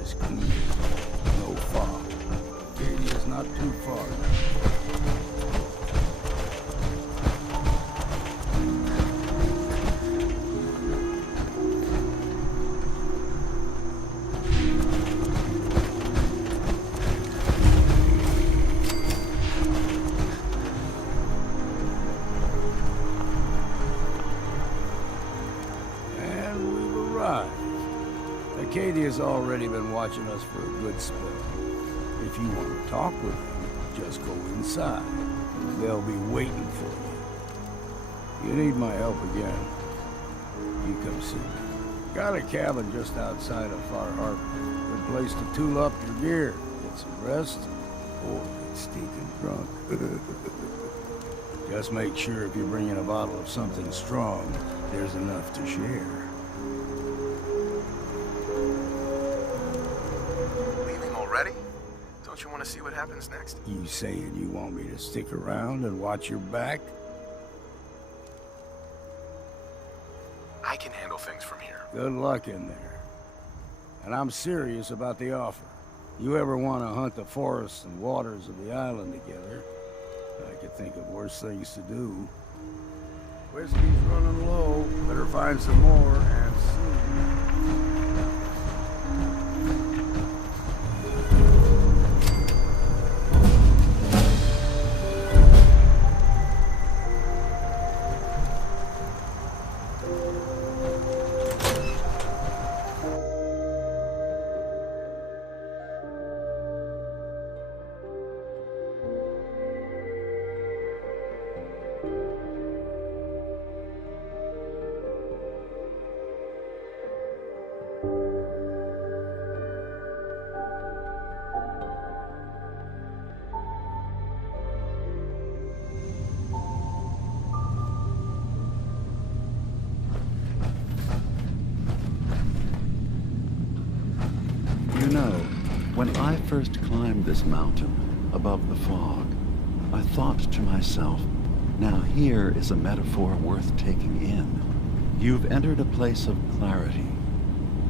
is clear. No fog. Acadia's not too far now. And we've arrived. Acadia's already been watching us for a good spell. If you want to talk with them, just go inside. They'll be waiting for you. You need my help again, you come see me. Got a cabin just outside of Far Harbor. Good place to tool up your gear, get some rest, or get stinking drunk. Just make sure if you're bringing a bottle of something strong, there's enough to share. Leaving already? Don't you want to see what happens next? You saying you want me to stick around and watch your back? I can handle things from here. Good luck in there. And I'm serious about the offer. You ever want to hunt the forests and waters of the island together, I could think of worse things to do. Whiskey's running low. Better find some more, and soon. You know, when I first climbed this mountain above the fog, I thought to myself, now here is a metaphor worth taking in. You've entered a place of clarity,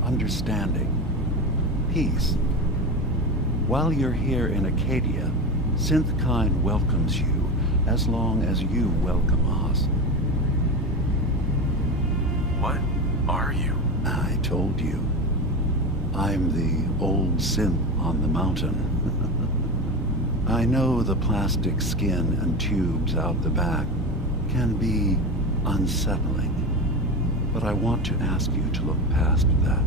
understanding, peace. While you're here in Acadia, Synthkind welcomes you as long as you welcome us. What are you? I told you. I'm the old synth on the mountain. I know the plastic skin and tubes out the back can be unsettling, but I want to ask you to look past that.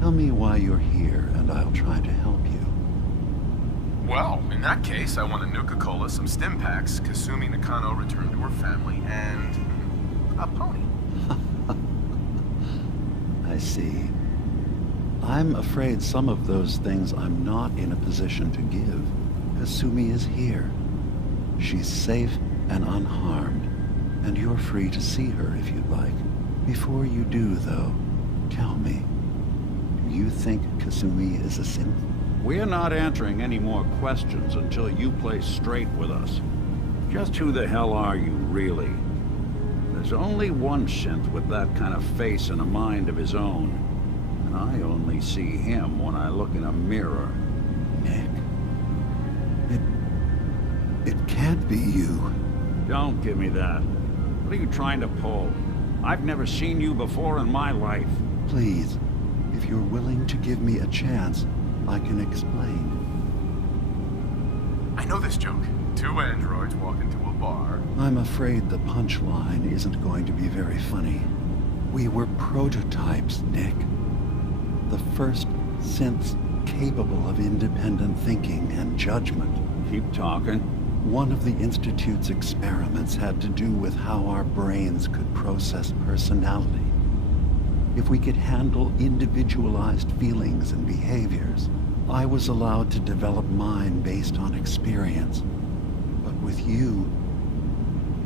Tell me why you're here, and I'll try to help you. Well, in that case, I want a Nuka-Cola, some stim packs, Kasumi Nakano returned to her family, and a pony. I see. I'm afraid some of those things I'm not in a position to give. Kasumi is here. She's safe and unharmed, and you're free to see her if you'd like. Before you do, though, tell me, do you think Kasumi is a synth? We're not answering any more questions until you play straight with us. Just who the hell are you, really? There's only one synth with that kind of face and a mind of his own. And I only see him when I look in a mirror. Nick. It can't be you. Don't give me that. What are you trying to pull? I've never seen you before in my life. Please, if you're willing to give me a chance, I can explain. I know this joke. Two androids walk into a bar. I'm afraid the punchline isn't going to be very funny. We were prototypes, Nick. The first synths capable of independent thinking and judgment. Keep talking. One of the Institute's experiments had to do with how our brains could process personality. If we could handle individualized feelings and behaviors, I was allowed to develop mine based on experience. But with you,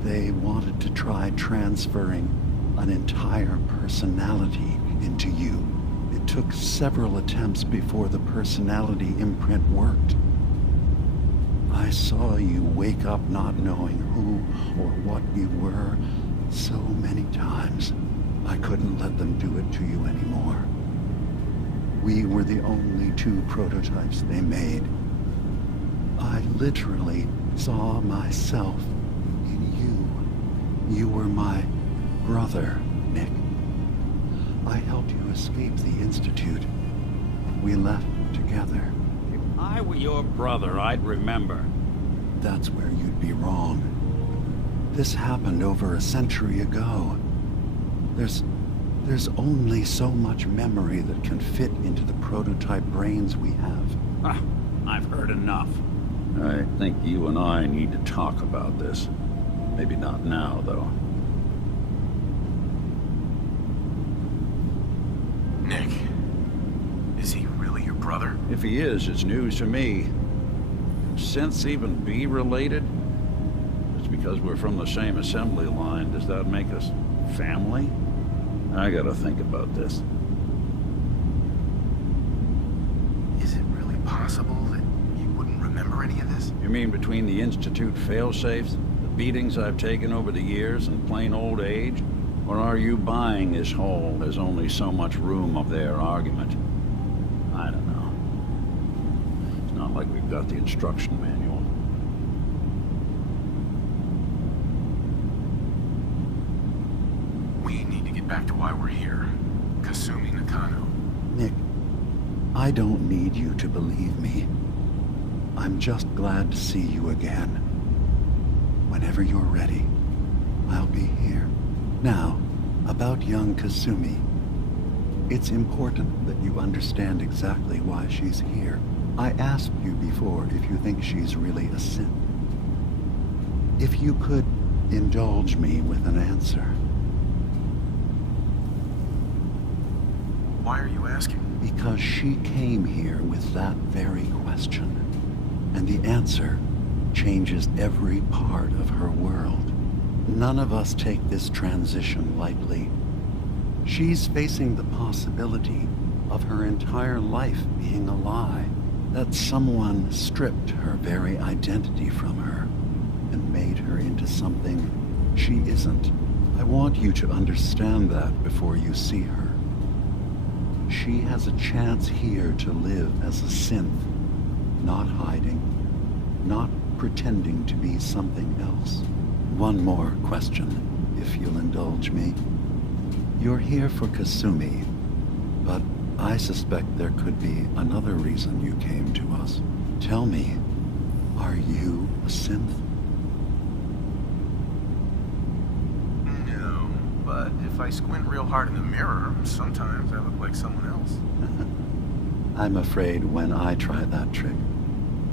they wanted to try transferring an entire personality into you. It took several attempts before the personality imprint worked. I saw you wake up not knowing who or what you were so many times. I couldn't let them do it to you anymore. We were the only two prototypes they made. I literally saw myself in you. You were my brother, Nick. I helped you escape the Institute. We left together. If I were your brother, I'd remember. That's where you'd be wrong. This happened over a century ago. There's only so much memory that can fit into the prototype brains we have. Ah, I've heard enough. I think you and I need to talk about this. Maybe not now, though. Nick, is he really your brother? If he is, it's news to me. Can synths even be related? Just because we're from the same assembly line, does that make us family? I gotta think about this. Is it really possible that you wouldn't remember any of this? You mean between the Institute failsafes, the beatings I've taken over the years, and plain old age? Or are you buying this whole "there's only so much room" of their argument? I don't know. It's not like we've got the instruction manual. We need to get back to why we're here. Kasumi Nakano. Nick, I don't need you to believe me. I'm just glad to see you again. Whenever you're ready, I'll be here. Now, about young Kasumi. It's important that you understand exactly why she's here. I asked you before if you think she's really a synth. If you could indulge me with an answer. Why are you asking? Because she came here with that very question. And the answer changes every part of her world. None of us take this transition lightly. She's facing the possibility of her entire life being a lie. That someone stripped her very identity from her and made her into something she isn't. I want you to understand that before you see her. She has a chance here to live as a synth, not hiding, not pretending to be something else. One more question, if you'll indulge me. You're here for Kasumi, but I suspect there could be another reason you came to us. Tell me, are you a synth? No, but if I squint real hard in the mirror, sometimes I look like someone else. I'm afraid when I try that trick,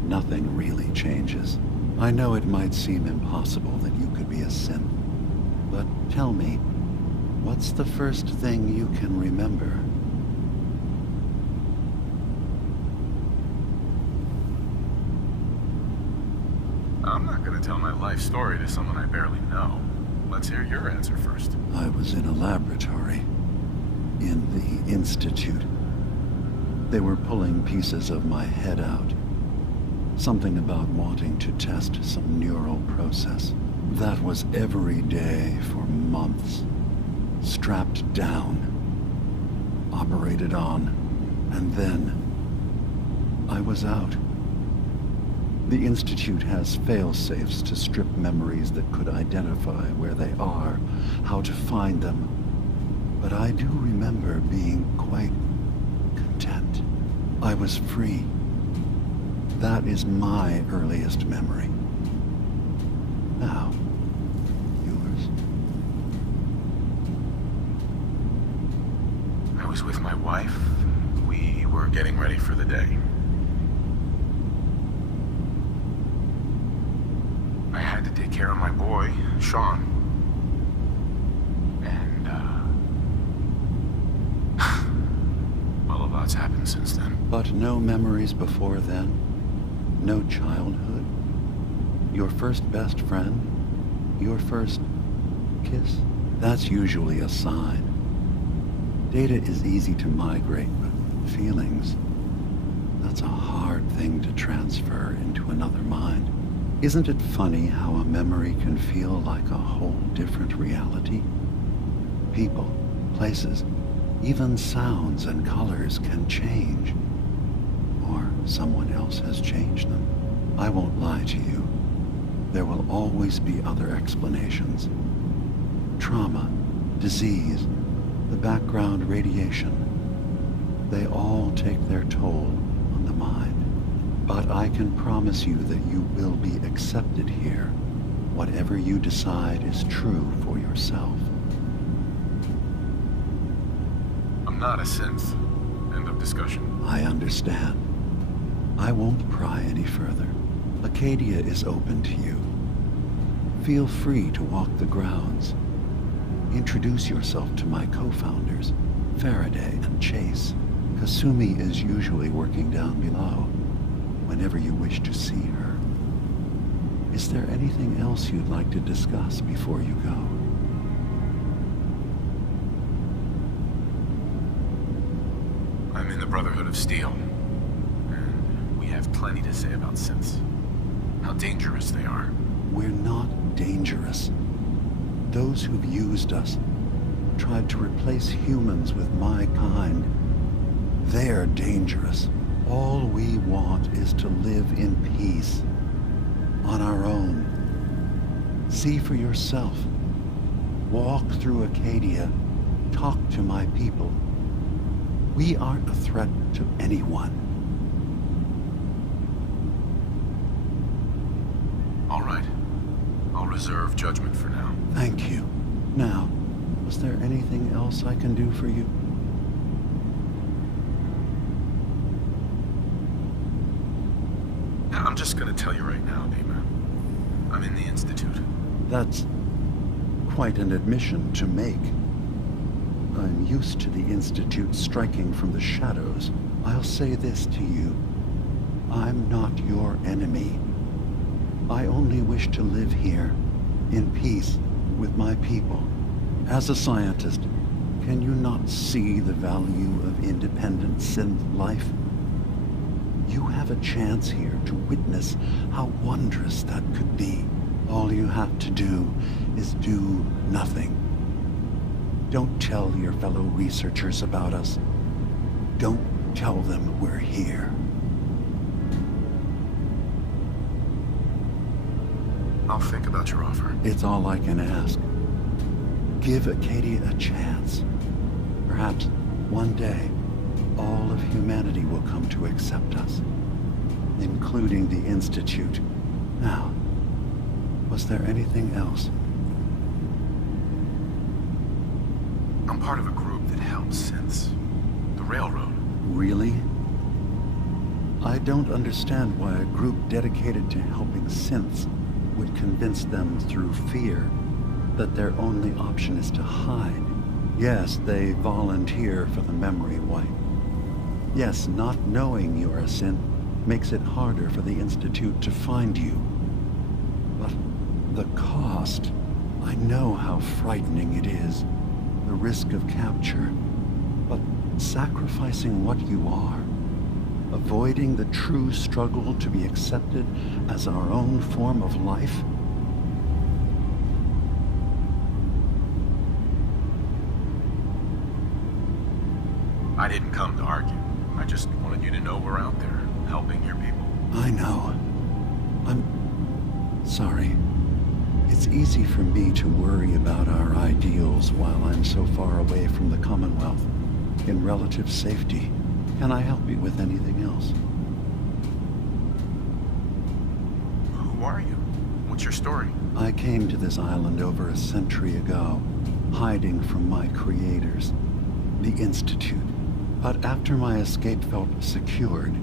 nothing really changes. I know it might seem impossible that you could be a synth, but tell me, what's the first thing you can remember? I'm not gonna tell my life story to someone I barely know. Let's hear your answer first. I was in a laboratory, in the Institute. They were pulling pieces of my head out. Something about wanting to test some neural process. That was every day for months. Strapped down, operated on, and then I was out. The Institute has fail-safes to strip memories that could identify where they are, how to find them. But I do remember being quite content. I was free. That is my earliest memory. Now, yours. I was with my wife. We were getting ready for the day. I had to take care of my boy, Sean. And, well, a lot's happened since then. But no memories before then? No childhood? Your first best friend? Your first kiss? That's usually a sign. Data is easy to migrate, but feelings, that's a hard thing to transfer into another mind. Isn't it funny how a memory can feel like a whole different reality? People, places, Even sounds and colors can change. Or someone else has changed them. I won't lie to you. There will always be other explanations. Trauma, disease, the background radiation. They all take their toll on the mind. But I can promise you that you will be accepted here. Whatever you decide is true for yourself. I'm not a synth. End of discussion. I understand. I won't pry any further. Acadia is open to you. Feel free to walk the grounds. Introduce yourself to my co-founders, Faraday and Chase. Kasumi is usually working down below, whenever you wish to see her. Is there anything else you'd like to discuss before you go? I'm in the Brotherhood of Steel, and we have plenty to say about synths. How dangerous they are. We're not dangerous. Those who've used us, tried to replace humans with my kind, they're dangerous. All we want is to live in peace, on our own. See for yourself. Walk through Acadia. Talk to my people. We aren't a threat to anyone. All right. I'll reserve judgment for now. Thank you. Now, was there anything else I can do for you? I'm just gonna tell you right now, Dima. I'm in the Institute. That's quite an admission to make. I'm used to the Institute striking from the shadows. I'll say this to you. I'm not your enemy. I only wish to live here, in peace, with my people. As a scientist, can you not see the value of independent synth life? You have a chance here to witness how wondrous that could be. All you have to do is do nothing. Don't tell your fellow researchers about us. Don't tell them we're here. I'll think about your offer. It's all I can ask. Give Acadia a chance. Perhaps one day, all of humanity will come to accept us, including the Institute. Now, was there anything else? I'm part of a group that helps synths. The Railroad. Really? I don't understand why a group dedicated to helping synths would convince them through fear that their only option is to hide. Yes, they volunteer for the memory wipe. Yes, not knowing you're a synth makes it harder for the Institute to find you. But the cost, I know how frightening it is. The risk of capture. But sacrificing what you are, avoiding the true struggle to be accepted as our own form of life? I didn't come to argue. I just wanted you to know we're out there, helping your people. I know. I'm sorry. It's easy for me to worry about our ideals while I'm so far away from the Commonwealth, in relative safety. Can I help you with anything else? Who are you? What's your story? I came to this island over a century ago, hiding from my creators, the Institute. But after my escape felt secured,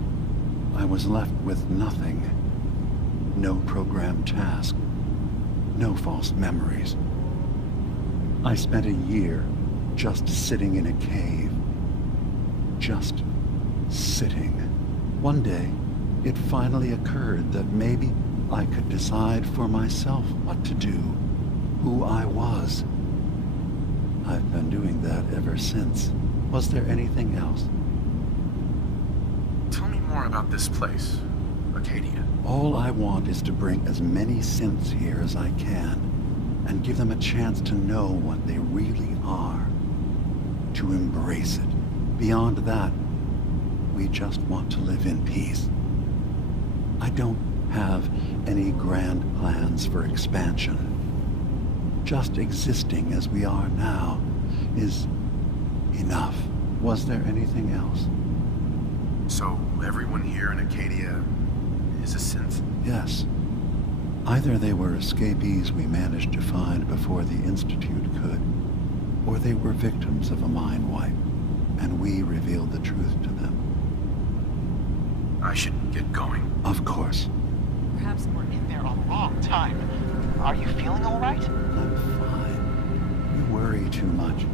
I was left with nothing. No programmed task. No false memories. I spent a year just sitting in a cave. Just sitting. One day, it finally occurred that maybe I could decide for myself what to do, who I was. I've been doing that ever since. Was there anything else? Tell me more about this place, Acadia. All I want is to bring as many synths here as I can, and give them a chance to know what they really are. to embrace it. Beyond that, we just want to live in peace. I don't have any grand plans for expansion. Just existing as we are now is enough. Was there anything else? So, everyone here in Acadia is a synth? Yes. Either they were escapees we managed to find before the Institute could, or they were victims of a mind wipe, and we revealed the truth to them. I should get going. Of course. Perhaps we're in there a long time. Are you feeling all right? I'm fine. You worry too much.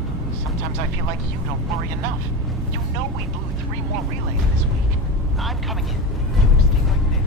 Sometimes I feel like you don't worry enough. You know we blew 3 more relays this week. I'm coming in. You stay right there.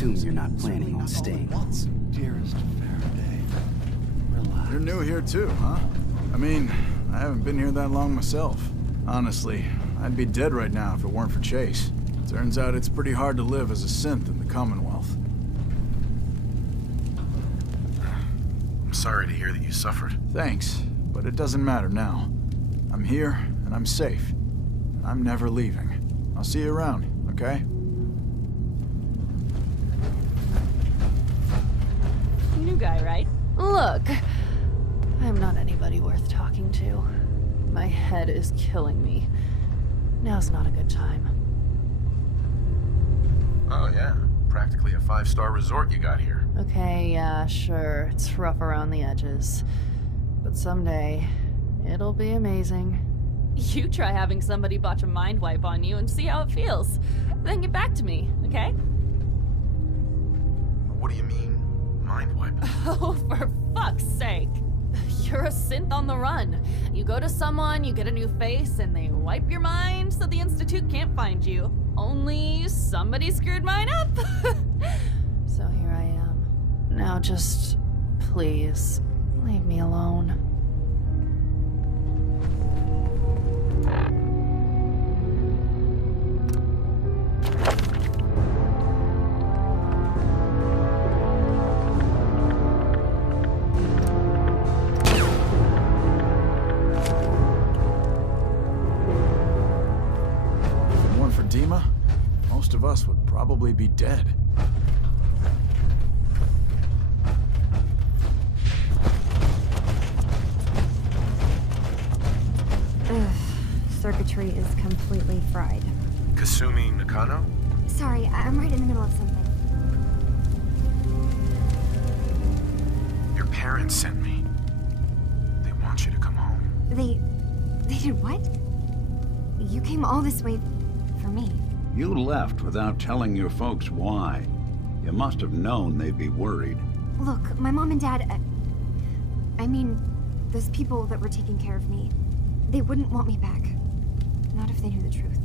You're not planning on staying. Dearest Faraday, relax. You're new here too, huh? I mean, I haven't been here that long myself. Honestly, I'd be dead right now if it weren't for Chase. Turns out it's pretty hard to live as a synth in the Commonwealth. I'm sorry to hear that you suffered. Thanks, but it doesn't matter now. I'm here, and I'm safe. I'm never leaving. I'll see you around, okay? New guy, right? Look, I'm not anybody worth talking to. My head is killing me. Now's not a good time. Oh yeah, practically a 5-star resort you got here. Okay, yeah, sure. It's rough around the edges. But someday, it'll be amazing. You try having somebody botch a mind wipe on you and see how it feels. Then get back to me, okay? What do you mean? Mind wipe. Oh, for fuck's sake. You're a synth on the run. You go to someone, you get a new face, and they wipe your mind so the Institute can't find you. Only somebody screwed mine up. So here I am. Now just, please, leave me alone. Most of us would probably be dead. Ugh, circuitry is completely fried. Kasumi Nakano? Sorry, I'm right in the middle of something. Your parents sent me. They want you to come home. They did what? You came all this way for me. You left without telling your folks why. You must have known they'd be worried. Look, my mom and dad... I mean, those people that were taking care of me, they wouldn't want me back. Not if they knew the truth.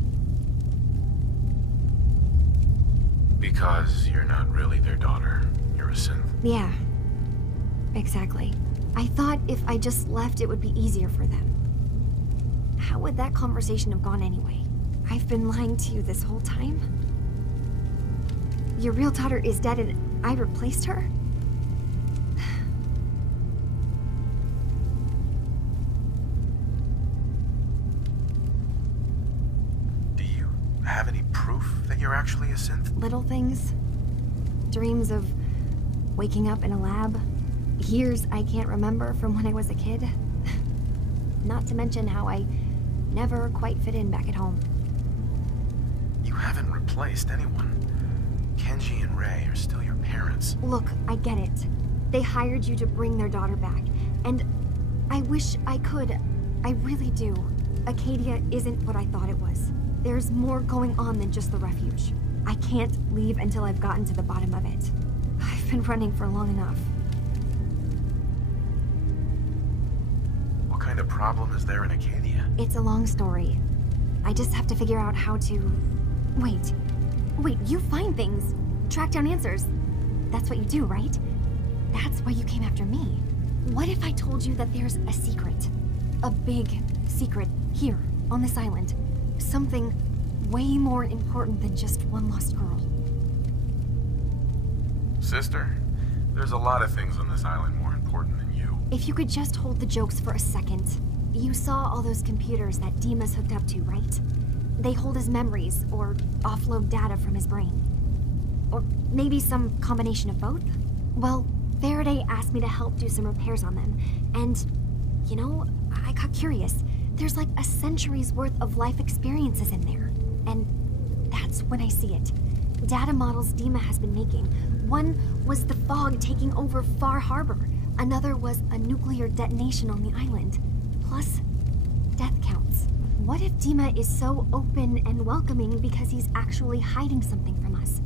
Because you're not really their daughter. You're a synth. Yeah, exactly. I thought if I just left, it would be easier for them. How would that conversation have gone anyway? I've been lying to you this whole time? Your real daughter is dead and I replaced her? Do you have any proof that you're actually a synth? Little things. Dreams of waking up in a lab. Years I can't remember from when I was a kid. Not to mention how I never quite fit in back at home. You haven't replaced anyone. Kenji and Rei are still your parents. Look, I get it. They hired you to bring their daughter back. And I wish I could. I really do. Acadia isn't what I thought it was. There's more going on than just the refuge. I can't leave until I've gotten to the bottom of it. I've been running for long enough. What kind of problem is there in Acadia? It's a long story. I just have to figure out how to... Wait, you find things, track down answers. That's what you do, right? That's why you came after me. What if I told you that there's a secret? A big secret here, on this island. Something way more important than just one lost girl. Sister, there's a lot of things on this island more important than you. If you could just hold the jokes for a second. You saw all those computers that Dima's hooked up to, right? They hold his memories, or offload data from his brain. Or maybe some combination of both? Well, Faraday asked me to help do some repairs on them, and, you know, I got curious. There's like a century's worth of life experiences in there, and that's when I see it. Data models Dima has been making. One was the fog taking over Far Harbor. Another was a nuclear detonation on the island. Plus, death counts. What if Dima is so open and welcoming because he's actually hiding something from us?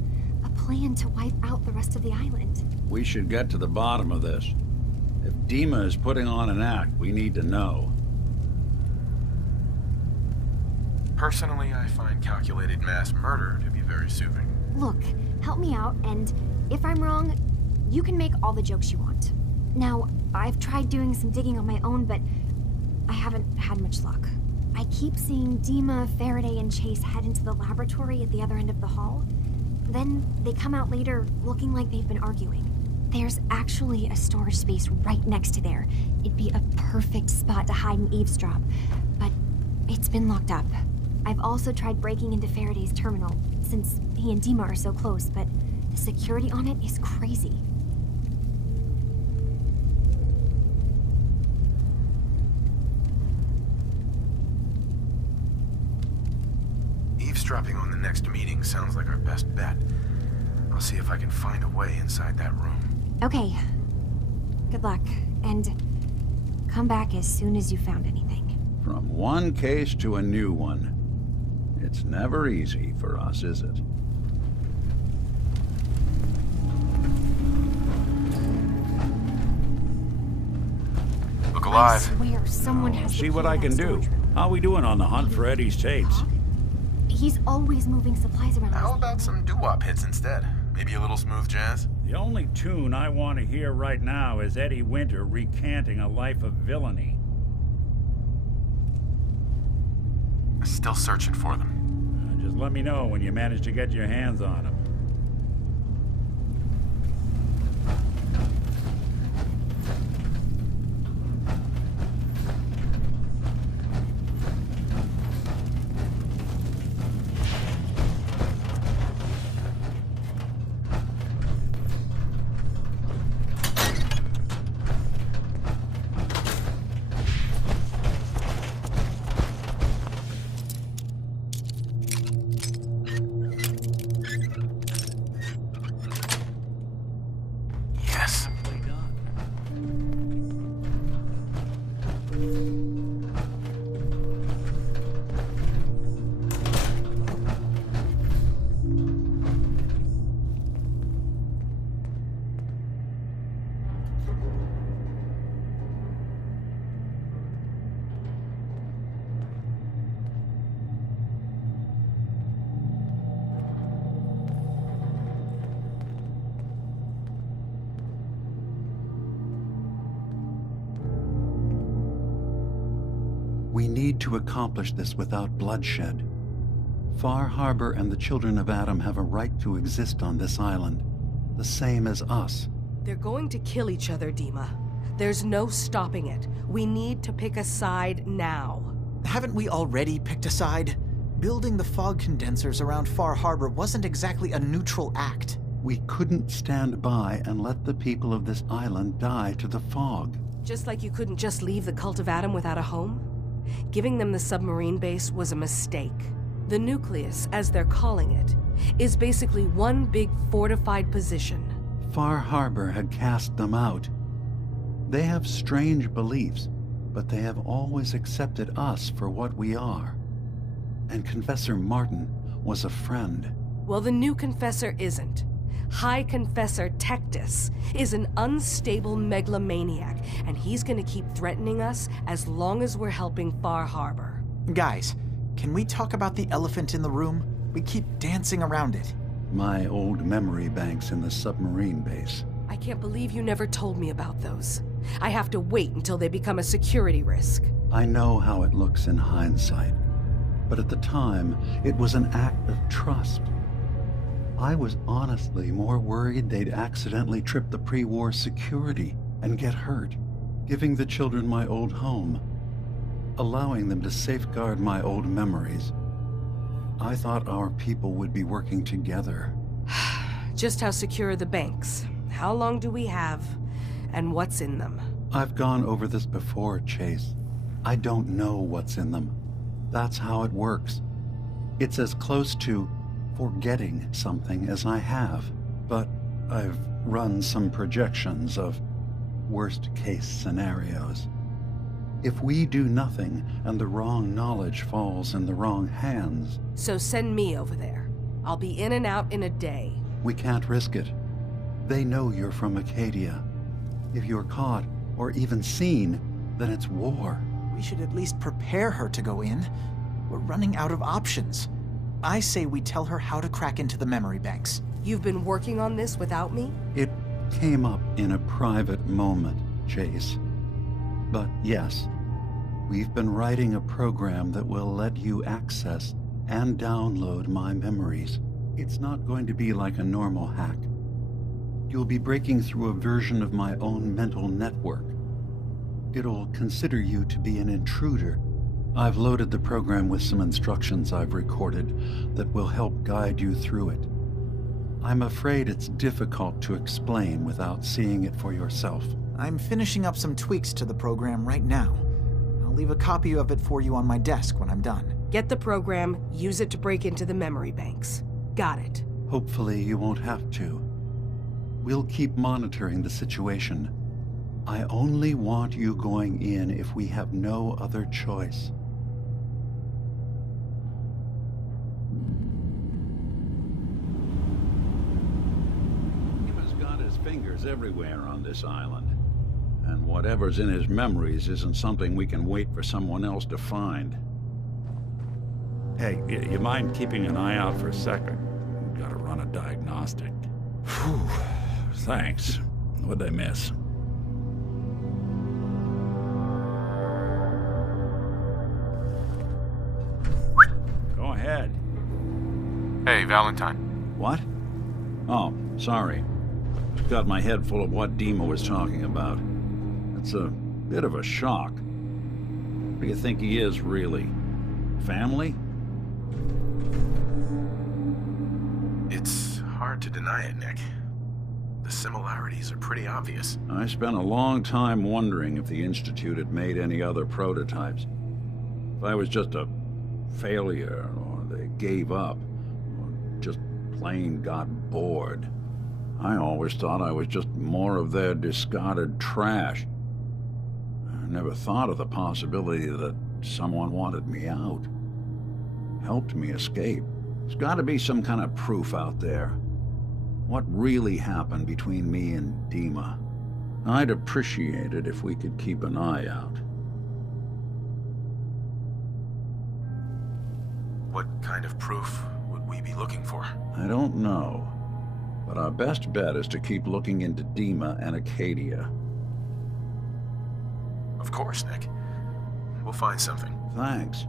A plan to wipe out the rest of the island. We should get to the bottom of this. If Dima is putting on an act, we need to know. Personally, I find calculated mass murder to be very soothing. Look, help me out, and if I'm wrong, you can make all the jokes you want. Now, I've tried doing some digging on my own, but I haven't had much luck. I keep seeing Dima, Faraday, and Chase head into the laboratory at the other end of the hall. Then they come out later looking like they've been arguing. There's actually a storage space right next to there. It'd be a perfect spot to hide and eavesdrop, but it's been locked up. I've also tried breaking into Faraday's terminal, since he and Dima are so close, but the security on it is crazy. Eavesdropping on the next meeting sounds like our best bet. I'll see if I can find a way inside that room. Okay. Good luck, and come back as soon as you found anything. From one case to a new one. It's never easy for us, is it? Look alive. I swear someone has to See what clear I that can do. storage room. How we doing on the hunt for Eddie's tapes? He's always moving supplies around. How about some doo-wop hits instead? Maybe a little smooth jazz? The only tune I want to hear right now is Eddie Winter recanting a life of villainy. Still searching for them. Just let me know when you manage to get your hands on him. We need to accomplish this without bloodshed. Far Harbor and the Children of Adam have a right to exist on this island, the same as us. They're going to kill each other, Dima. There's no stopping it. We need to pick a side now. Haven't we already picked a side? Building the fog condensers around Far Harbor wasn't exactly a neutral act. We couldn't stand by and let the people of this island die to the fog. Just like you couldn't just leave the Cult of Adam without a home? Giving them the submarine base was a mistake. The nucleus, as they're calling it, is basically one big fortified position. Far Harbor had cast them out. They have strange beliefs, but they have always accepted us for what we are. And Confessor Martin was a friend. Well, the new Confessor isn't. High Confessor Tectus is an unstable megalomaniac, and he's gonna keep threatening us as long as we're helping Far Harbor. Guys, can we talk about the elephant in the room? We keep dancing around it. My old memory banks in the submarine base. I can't believe you never told me about those. I have to wait until they become a security risk. I know how it looks in hindsight, but at the time, it was an act of trust. I was honestly more worried they'd accidentally trip the pre-war security and get hurt, giving the children my old home, allowing them to safeguard my old memories. I thought our people would be working together. Just how secure are the banks? How long do we have? And what's in them? I've gone over this before, Chase. I don't know what's in them. That's how it works. It's as close to forgetting something as I have, but I've run some projections of worst-case scenarios. If we do nothing and the wrong knowledge falls in the wrong hands... So send me over there. I'll be in and out in a day. We can't risk it. They know you're from Acadia. If you're caught, or even seen, then it's war. We should at least prepare her to go in. We're running out of options. I say we tell her how to crack into the memory banks. You've been working on this without me? It came up in a private moment, Chase. But yes, we've been writing a program that will let you access and download my memories. It's not going to be like a normal hack. You'll be breaking through a version of my own mental network. It'll consider you to be an intruder. I've loaded the program with some instructions I've recorded that will help guide you through it. I'm afraid it's difficult to explain without seeing it for yourself. I'm finishing up some tweaks to the program right now. I'll leave a copy of it for you on my desk when I'm done. Get the program, use it to break into the memory banks. Got it. Hopefully you won't have to. We'll keep monitoring the situation. I only want you going in if we have no other choice. Dima's got his fingers everywhere on this island. And whatever's in his memories isn't something we can wait for someone else to find. Hey, you mind keeping an eye out for a second? Gotta run a diagnostic. Whew. Thanks. What'd I miss? Go ahead. Hey, Valentine. What? Oh, sorry. Got my head full of what Dima was talking about. It's a bit of a shock. What do you think he is, really? Family? It's hard to deny it, Nick. The similarities are pretty obvious. I spent a long time wondering if the Institute had made any other prototypes. If I was just a failure, or they gave up, or just plain got bored. I always thought I was just more of their discarded trash. I never thought of the possibility that someone wanted me out. Helped me escape. There's got to be some kind of proof out there. What really happened between me and Dima? I'd appreciate it if we could keep an eye out. What kind of proof would we be looking for? I don't know. But our best bet is to keep looking into Dima and Acadia. Of course, Nick. We'll find something. Thanks.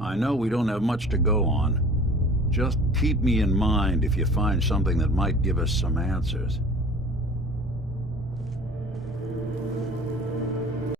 I know we don't have much to go on. Just keep me in mind if you find something that might give us some answers.